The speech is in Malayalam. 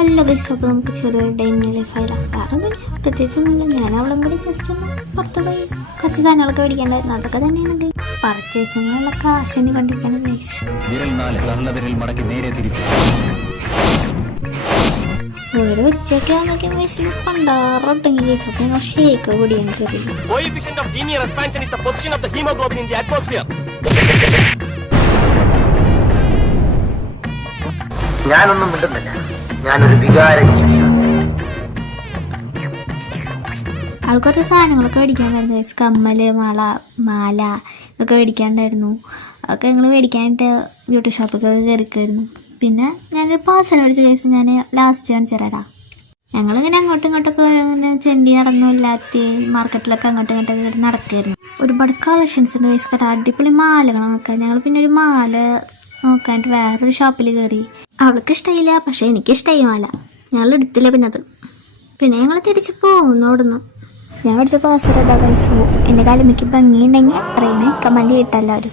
ഹലോ ഗൈസ്, അപ്പോൾ നമുക്ക് ചെറിയൊരു ഡേ ഇൻ മൈ ലൈഫ് ആയില്ല. പ്രത്യേകിച്ചൊന്നുമില്ല. ഞാൻ അവളും കൂടി ജസ്റ്റ് ഒന്ന് പുറത്ത് പോയി കുറച്ച് സാധനങ്ങളൊക്കെ മേടിക്കാണ്ടായിരുന്നു. അതൊക്കെ തന്നെയാണ് പർച്ചേസിങ്ങിനുള്ള കാശിന് കണ്ടിരിക്കണം ഗൈസ്. ഒരു ഉച്ചയ്ക്ക് ആകുമ്പോഴേക്കും വയസ്സിൽ പണ്ടാറൊട്ടെങ്കിൽ ഗൈസ്. അപ്പോൾ ഞങ്ങൾ ഷേക്ക് കൂടിയാണ് ചെറിയ. ഞാനൊന്നും മിണ്ടുന്നില്ല. ഞാനൊരു വികാര ജീവിയാണ്. ആൾക്കൊക്കെ സാധനങ്ങളൊക്കെ മേടിക്കാണ്ടായിരുന്നു ഗൈസ്. കമ്മല്, മാല ഇതൊക്കെ മേടിക്കാണ്ടായിരുന്നു. അതൊക്കെ ഞങ്ങൾ മേടിക്കാനായിട്ട് ബ്യൂട്ടി ഷോപ്പൊക്കെ കയറിക്കായിരുന്നു. പിന്നെ ഞാനൊരു പാർസൽ മേടിച്ച കേസ് ഞാൻ ലാസ്റ്റ് കാണിച്ചു തരാടാ. ഞങ്ങളിങ്ങനെ അങ്ങോട്ടും ഇങ്ങോട്ടൊക്കെ ഇങ്ങനെ ചെണ്ടി നടന്നില്ലാത്ത മാർക്കറ്റിലൊക്കെ അങ്ങോട്ടും ഇങ്ങോട്ടൊക്കെ നടക്കുമായിരുന്നു. ഒരുപാട് കളക്ഷൻസ് ഉണ്ട് ഗൈസ്. അടിപൊളി മാലകൾ നോക്കാം. ഞങ്ങൾ പിന്നെ ഒരു മാല നോക്കാനായിട്ട് വേറൊരു ഷോപ്പിൽ കയറി. അവൾക്ക് ഇഷ്ടമായില്ല, പക്ഷേ എനിക്ക് ഇഷ്ടമായി മാല. ഞങ്ങൾ എടുത്തില്ല പിന്നെ ഞങ്ങൾ തിരിച്ച് പോകുന്നോടുന്നു. ഞാൻ പഠിച്ച പാസറതാ ഗൈസ്. എൻ്റെ കാലം എനിക്ക് ഭംഗിയുണ്ടെങ്കിൽ പറയണേ, കമൻറ്റ് ചെയ്തിട്ടല്ലാവരും.